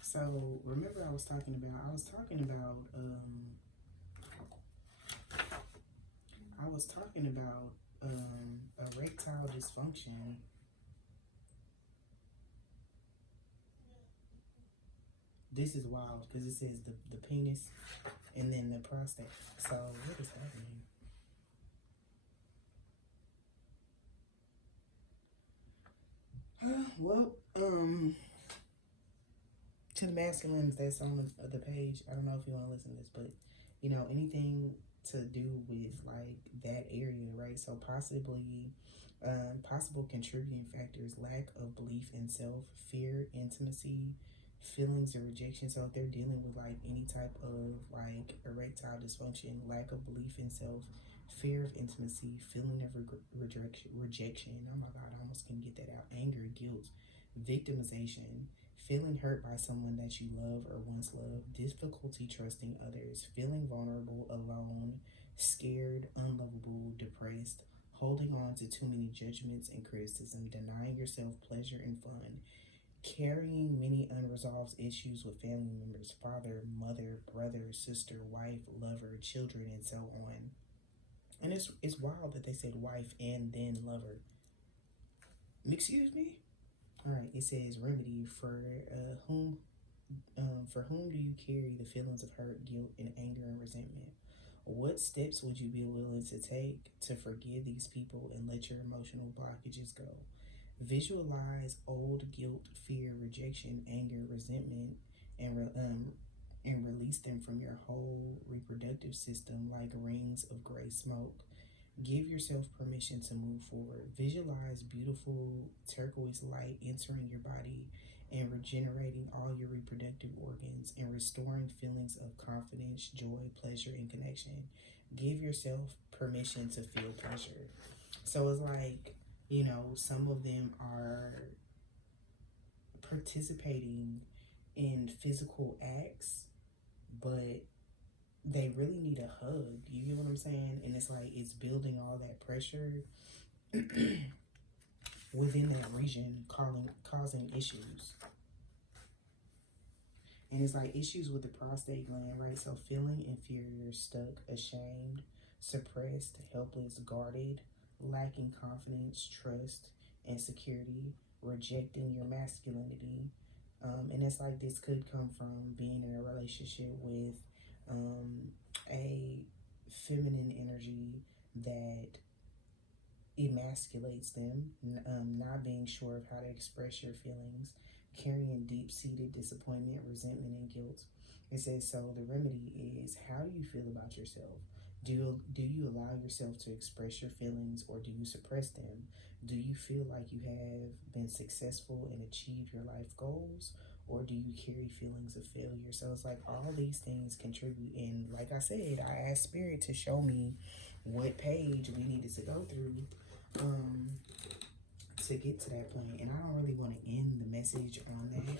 So remember I was talking about erectile dysfunction. This is wild because it says the penis and then the prostate. So what is happening? Well, to the masculines that's on the page, I don't know if you want to listen to this, but you know, anything to do with like that area, right? So possible contributing factors: lack of belief in self, fear, intimacy, feelings of rejection. So if they're dealing with like any type of like erectile dysfunction, lack of belief in self, fear of intimacy, feeling of rejection, oh my God, I almost couldn't get that out, anger, guilt, victimization, feeling hurt by someone that you love or once loved, difficulty trusting others, feeling vulnerable, alone, scared, unlovable, depressed, holding on to too many judgments and criticism, denying yourself pleasure and fun, carrying many unresolved issues with family members, father, mother, brother, sister, wife, lover, children, and so on. And it's wild that they said wife and then lover. Excuse me? All right, it says remedy for whom do you carry the feelings of hurt, guilt, and anger and resentment? What steps would you be willing to take to forgive these people and let your emotional blockages go? Visualize old guilt, fear, rejection, anger, resentment, and release them from your whole reproductive system like rings of gray smoke. Give yourself permission to move forward. Visualize beautiful turquoise light entering your body and regenerating all your reproductive organs and restoring feelings of confidence, joy, pleasure, and connection. Give yourself permission to feel pleasure. So it's like, you know, some of them are participating in physical acts, but they really need a hug. You get what I'm saying? And it's like it's building all that pressure within that region, causing issues. And it's like issues with the prostate gland, right? So feeling inferior, stuck, ashamed, suppressed, helpless, guarded, lacking confidence, trust, and security, rejecting your masculinity. And it's like this could come from being in a relationship with a feminine energy that emasculates them, not being sure of how to express your feelings, carrying deep-seated disappointment, resentment, and guilt. It says, so the remedy is, how do you feel about yourself? Do you allow yourself to express your feelings, or do you suppress them? Do you feel like you have been successful and achieved your life goals, or do you carry feelings of failure? So it's like all these things contribute. And like I said, I asked Spirit to show me what page we needed to go through to get to that point. And I don't really want to end the message on that.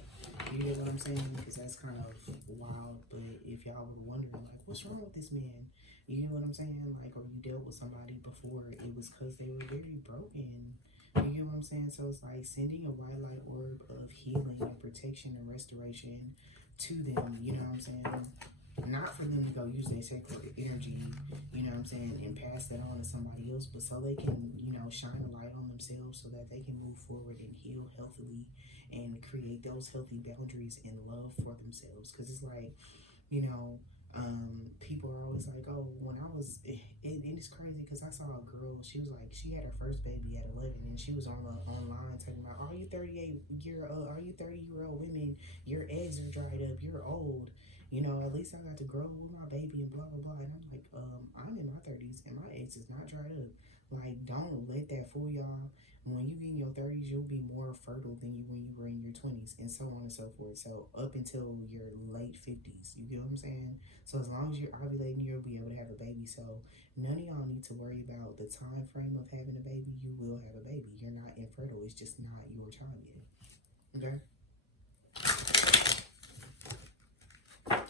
You know what I'm saying? Because that's kind of wild. But if y'all were wondering, like, what's wrong with this man? You know what I'm saying? Like, or you dealt with somebody before, it was because they were very broken. You get what I'm saying? So it's like sending a white light orb of healing and protection and restoration to them. You know what I'm saying? Not for them to go use their sacred energy, you know what I'm saying, and pass that on to somebody else, but so they can, you know, shine a light on themselves so that they can move forward and heal healthily and create those healthy boundaries and love for themselves. Because it's like, you know, people are always like, oh, when I was, and it's crazy because I saw a girl, she was like, she had her first baby at 11, and she was online talking about, are you 30-year-old women, your eggs are dried up, you're old, you know, at least I got to grow with my baby and blah, blah, blah. And I'm like, I'm in my 30s and my eggs is not dried up. Like, don't let that fool y'all. When you get in your 30s, you'll be more fertile than you when you were in your 20s, and so on and so forth. So up until your late 50s, you get what I'm saying? So as long as you're ovulating, you'll be able to have a baby. So none of y'all need to worry about the time frame of having a baby. You will have a baby. You're not infertile. It's just not your time yet. Okay?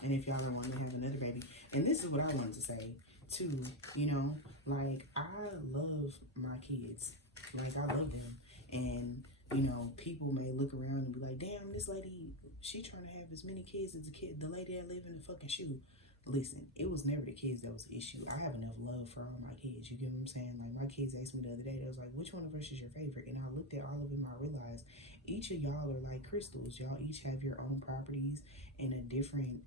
And if y'all want to have another baby, and this is what I wanted to say too, you know, like, I love my kids. Like, I love them. And, you know, people may look around and be like, damn, this lady, she trying to have as many kids as the lady that live in the fucking shoe. Listen, it was never the kids that was the issue. I have enough love for all my kids. You get what I'm saying? Like, my kids asked me the other day, they was like, which one of us is your favorite? And I looked at all of them, I realized each of y'all are like crystals. Y'all each have your own properties and a different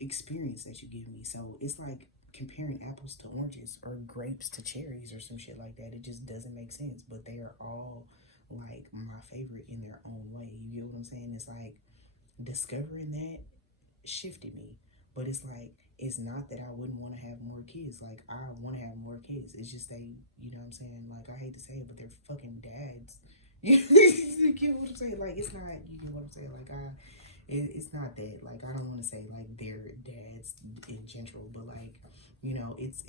experience that you give me. So it's like comparing apples to oranges or grapes to cherries or some shit like that. It just doesn't make sense. But they are all like my favorite in their own way. You get what I'm saying? It's like discovering that shifted me. But it's like, it's not that I wouldn't want to have more kids. Like, I want to have more kids. It's just they, you know what I'm saying? Like, I hate to say it, but they're fucking dads. You get what I'm saying? Like, it's not, you get what I'm saying? Like, it's not that. Like, I don't want to say, like, they're dads in general, but, like, you know, it's,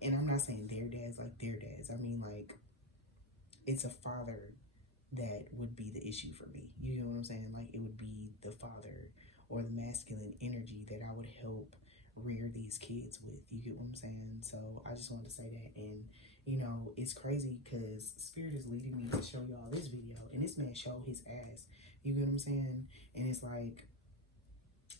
and I'm not saying their dads, like, their dads. I mean, like, it's a father that would be the issue for me. You know what I'm saying? Like, it would be the father or the masculine energy that I would help rear these kids with. You get what I'm saying? So I just wanted to say that. And, you know, it's crazy because Spirit is leading me to show y'all this video, and this man showed his ass. You get what I'm saying? And it's like,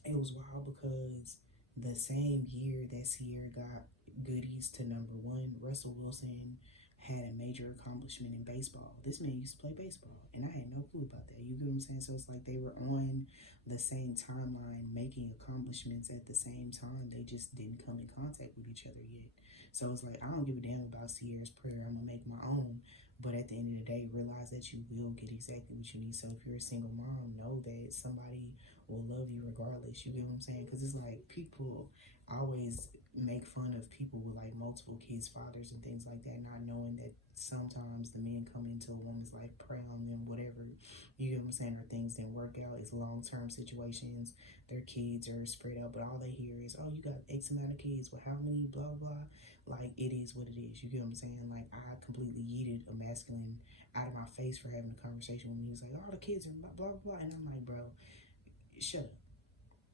it was wild because the same year that Sierra got goodies to #1, Russell Wilson had a major accomplishment in baseball. This man used to play baseball, and I had no clue about that. You get what I'm saying? So it's like they were on the same timeline, making accomplishments at the same time. They just didn't come in contact with each other yet. So it's like, I don't give a damn about Sierra's prayer. I'm gonna make my own. But at the end of the day, realize that you will get exactly what you need. So if you're a single mom, know that somebody will love you regardless. You get what I'm saying? Because it's like people always make fun of people with like multiple kids, fathers, and things like that, not knowing that sometimes the men come into a woman's life, prey on them, whatever. You get what I'm saying? Or things didn't work out. It's long-term situations. Their kids are spread out, but all they hear is, oh, you got X amount of kids. Well, how many? Blah, blah. Like, it is what it is. You get what I'm saying? Like, I completely yeeted a masculine out of my face for having a conversation with me. He was like, all the kids are blah, blah, blah. And I'm like, bro, shut up.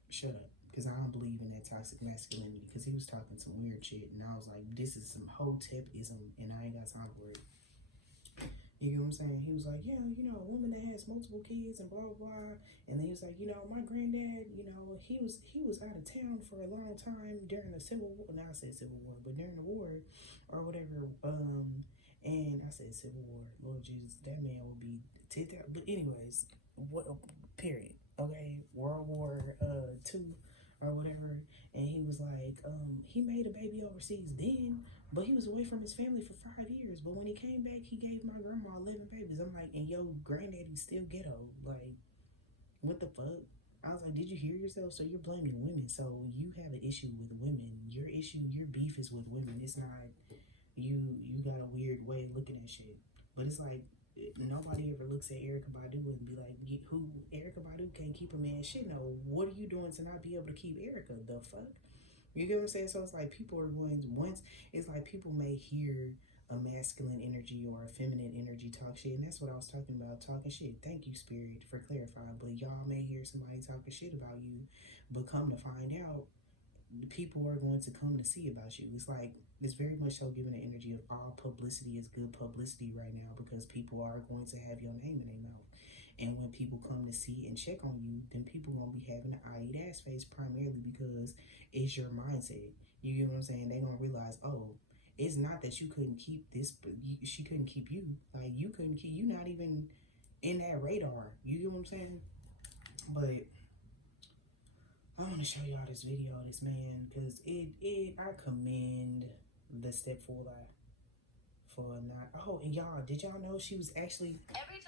Shut up. Because I don't believe in that toxic masculinity. Because he was talking some weird shit. And I was like, this is some hotepism. And I ain't got time for it. You get what I'm saying? He was like, yeah, you know, a woman that has multiple kids and blah, blah, blah. And then he was like, you know, my granddad, you know, he was out of town for a long time during the Civil War. Now I said Civil War, but during the war or whatever. And I said Civil War. Lord Jesus, that man will be tipped out. But anyways, what? Period. Okay, World War II or whatever. And he was like, he made a baby overseas then, but he was away from his family for 5 years. But when he came back, he gave my grandma 11 babies. I'm like, and your granddaddy's still ghetto. Like, what the fuck? I was like, did you hear yourself? So you're blaming women. So you have an issue with women. Your beef is with women. It's not, you got a weird way of looking at shit. But it's like, nobody ever looks at Erykah Badu and be like, who? Erykah Badu can't keep a man. Shit, no. What are you doing to not be able to keep Erykah? The fuck? You get what I'm saying? So it's like people are going, once, it's like people may hear a masculine energy or a feminine energy talk shit. And that's what I was talking about, talking shit. Thank you, Spirit, for clarifying. But y'all may hear somebody talking shit about you, but come to find out, the people are going to come to see about you. It's like, it's very much so given the energy of all publicity is good publicity right now, because people are going to have your name in their mouth. And when people come to see and check on you, then people going to be having an I eat ass face, primarily because it's your mindset. You get what I'm saying? They going to realize, oh, it's not that you couldn't keep this, but she couldn't keep you. Like, you couldn't keep, you not even in that radar. You get what I'm saying? But I want to show y'all this video of this man, because I commend the Stepful I for not. Oh, and y'all, did y'all know she was actually?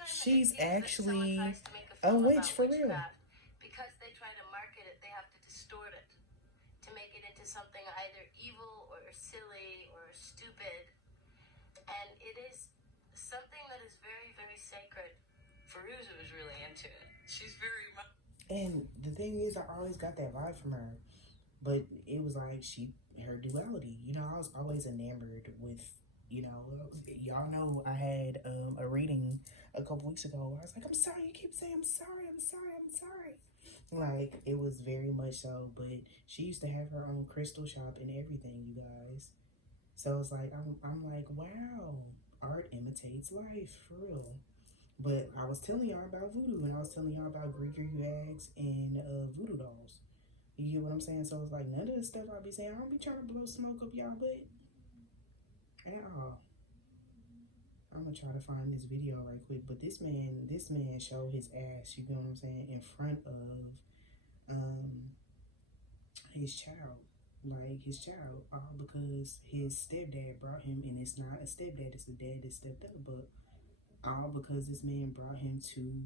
She's actually a witch for real. Because they try to market it, they have to distort it to make it into something either evil or silly or stupid, and it is something that is very, very sacred. Faruza was really into it. She's very much. And the thing is, I always got that vibe from her, but it was like her duality. You know, I was always enamored with, you know, y'all know I had a reading a couple weeks ago where I was like, I'm sorry, you keep saying I'm sorry. Like, it was very much so, but she used to have her own crystal shop and everything, you guys. So it's like, I'm like, wow, art imitates life, for real. But I was telling y'all about voodoo, and I was telling y'all about Greeker Yags and voodoo dolls. You get what I'm saying? So it's like, none of the stuff I be saying, I don't be trying to blow smoke up y'all butt at all. I'm gonna try to find this video right quick. But this man showed his ass, you get what I'm saying, in front of his child. Like, his child, all because his stepdad brought him, and it's not a stepdad, it's the dad that stepped up, but all because this man brought him to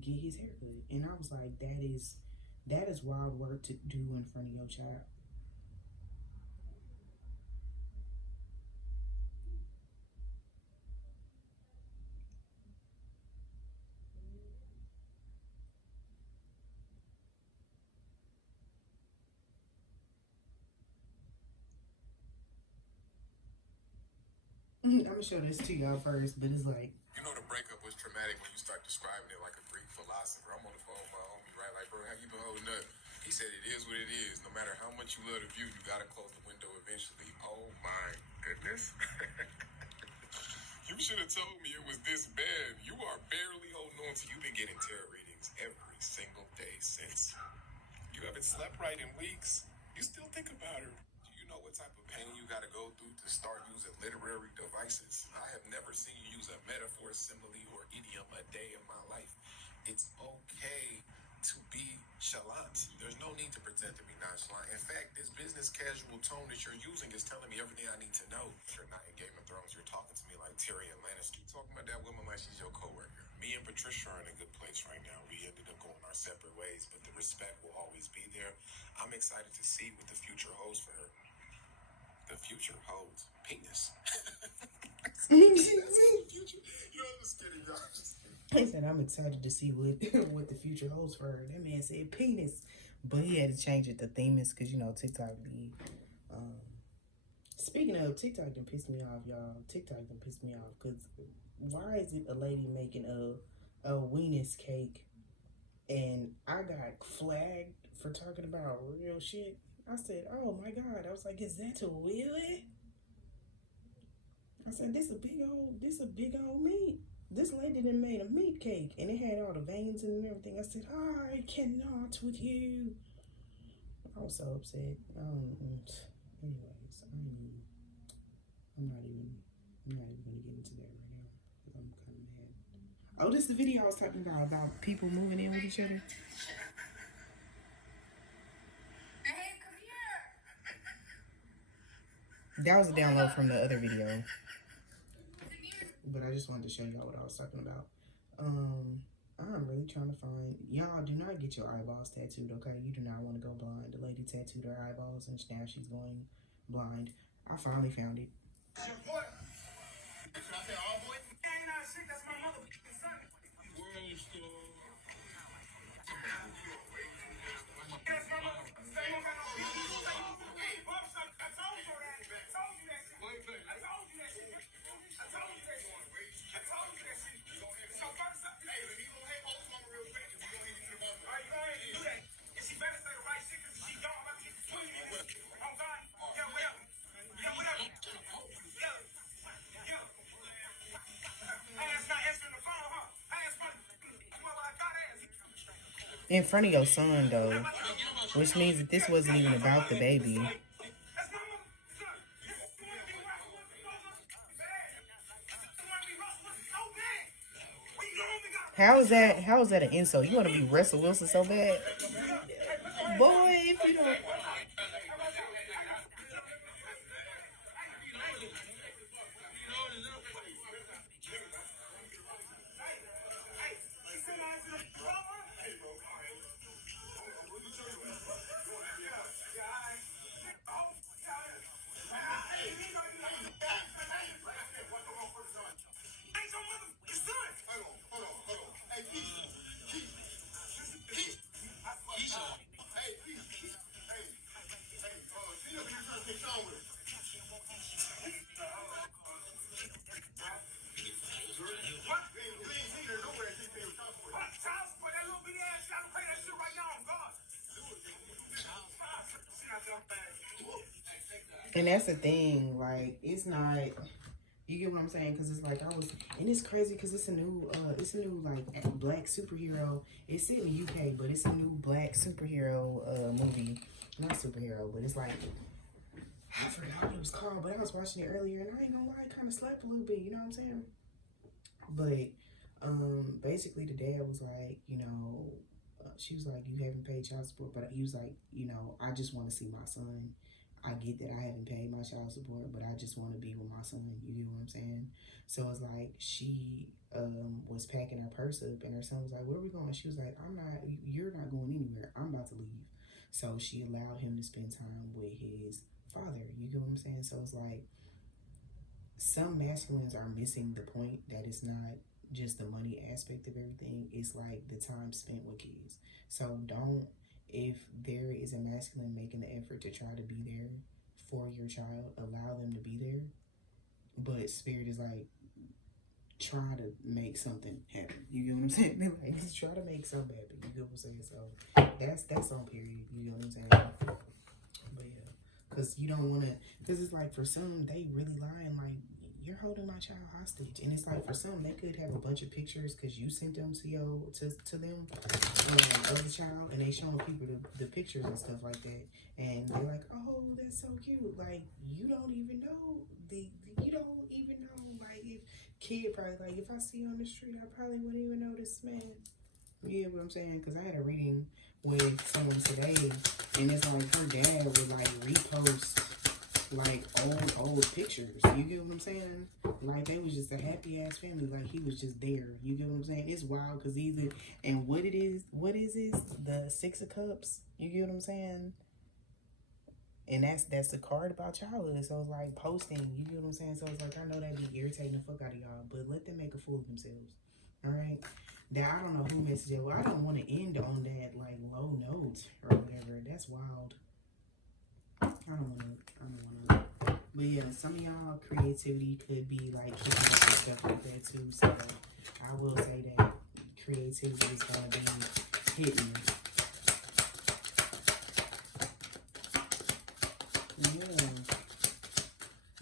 get his haircut. And I was like, that is wild work to do in front of your child. I'm gonna show this to y'all first, but it's like, you know, the breakup was traumatic when you start describing it like a Greek philosopher. I'm on the phone with my homie, right? Like, bro, how you been holding up? He said it is what it is. No matter how much you love the view, you gotta close the window eventually. Oh my goodness. You should have told me it was this bad. You are barely holding on to. You've been getting tarot readings every single day since. You haven't slept right in weeks. You still think about her. Do you You know what type of pain you got to go through to start using literary devices. I have never seen you use a metaphor, simile, or idiom a day in my life. It's okay to be chalant. There's no need to pretend to be nonchalant. In fact, this business casual tone that you're using is telling me everything I need to know. You're not in Game of Thrones. You're talking to me like Tyrion Lannister. You're talking about that woman like she's your coworker. Me and Patricia are in a good place right now. We ended up going our separate ways, but the respect will always be there. I'm excited to see what the future holds for her. The future holds penis. He You know, I'm just kidding, y'all. said, I'm excited to see what what the future holds for her. That man said penis. But he had to change it to themis because, you know, TikTok be... Speaking of, TikTok done pissed me off, y'all. TikTok done pissed me off because why is it a lady making a weenus cake and I got flagged for talking about real shit? I said, oh my God. I was like, is that a Willie? I said, this a big old meat. This lady done made a meat cake and it had all the veins in it and everything. I said, I cannot with you. I was so upset. Anyways, I'm not even gonna get into that right now because I'm kind of mad. Oh, this is the video I was talking about people moving in with each other. Hey, come here. That was a download from the other video. But I just wanted to show y'all what I was talking about. I'm really trying to find... Y'all, do not get your eyeballs tattooed, okay? You do not want to go blind. The lady tattooed her eyeballs and now she's going blind. I finally found it. In front of your son, though, which means that this wasn't even about the baby. How is that an insult? You want to be Russell Wilson so bad? Boy, if you don't... And that's the thing, like, it's not, you get what I'm saying? Because it's like, and it's crazy because it's a new, like, black superhero. It's in the UK, but it's a new black superhero movie. Not superhero, but it's like, I forgot what it was called, but I was watching it earlier, and I ain't gonna lie, it kind of slept a little bit, you know what I'm saying? But, basically, the dad was like, you know, she was like, you haven't paid child support, but he was like, you know, I just want to see my son. I get that I haven't paid my child support, but I just want to be with my son. You get what I'm saying? So it's like she was packing her purse up, and her son was like, where are we going? She was like, you're not going anywhere. I'm about to leave. So she allowed him to spend time with his father. You get what I'm saying? So it's like some masculines are missing the point that it's not just the money aspect of everything. It's like the time spent with kids. So if there is a masculine making the effort to try to be there for your child, allow them to be there. But spirit is like, try to make something happen. You get what I'm saying? They're like, try to make something happen. You get what I'm saying? So that's on period. You get what I'm saying? But yeah, because you don't want to, because it's like for some, they really lying like, you're holding my child hostage. And it's like, for some, they could have a bunch of pictures because you sent them to them, of the child, and they showing people the pictures and stuff like that. And they're like, oh, that's so cute. Like, you don't even know like, if kid probably, like, if I see you on the street, I probably wouldn't even know this man. You get what I'm saying? Because I had a reading with someone today, and it's like her dad would like repost like old pictures. You get what I'm saying? Like, they was just a happy ass family. Like, he was just there. You get what I'm saying? It's wild because and what is this? The Six of Cups. You get what I'm saying? And that's the card about childhood. So it's like posting. You get what I'm saying? So it's like, I know that be irritating the fuck out of y'all, but let them make a fool of themselves. All right. That I don't know who messaged it. Well, I don't want to end on that like low note or whatever. That's wild. I don't want to. But yeah, some of y'all creativity could be like kicking up and stuff like that too. So I will say that creativity is gonna be hitting. Yeah.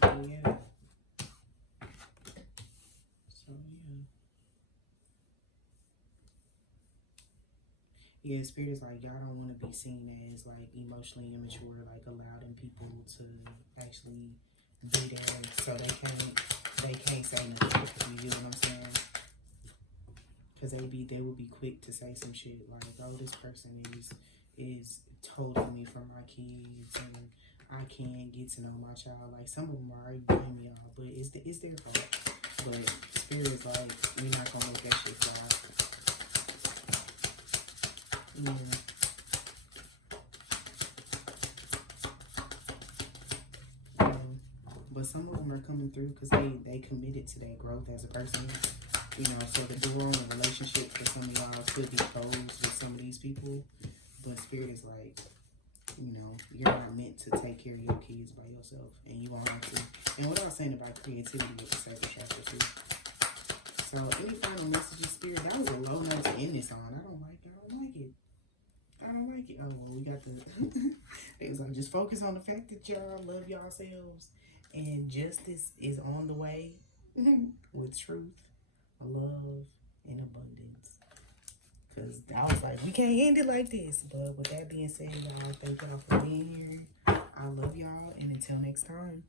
So yeah. Yeah, spirit is like, y'all don't want to be seen as like emotionally immature, like allowing people to actually be there, so they can't say nothing. You get what I'm saying? Because they would be quick to say some shit like, oh, this person is totaling me from my kids, and I can't get to know my child. Like, some of them are already blaming y'all, but it's their fault. But spirit is like, we're not gonna let that shit fly. Yeah. But some of them are coming through because they committed to their growth as a person. You know, so the door on a relationship for some of y'all could be closed with some of these people. But spirit is like, you know, you're not meant to take care of your kids by yourself, and you won't have to. And what I was saying about creativity with the Sacred Chakra too. So any final messages, spirit? That was a low note to end this on. I don't like it. Oh, well, we got the things on. Just focus on the fact that y'all love yourselves, and justice is on the way with truth, love, and abundance. Because I was like, we can't end it like this. But with that being said, y'all, thank y'all for being here. I love y'all, and until next time.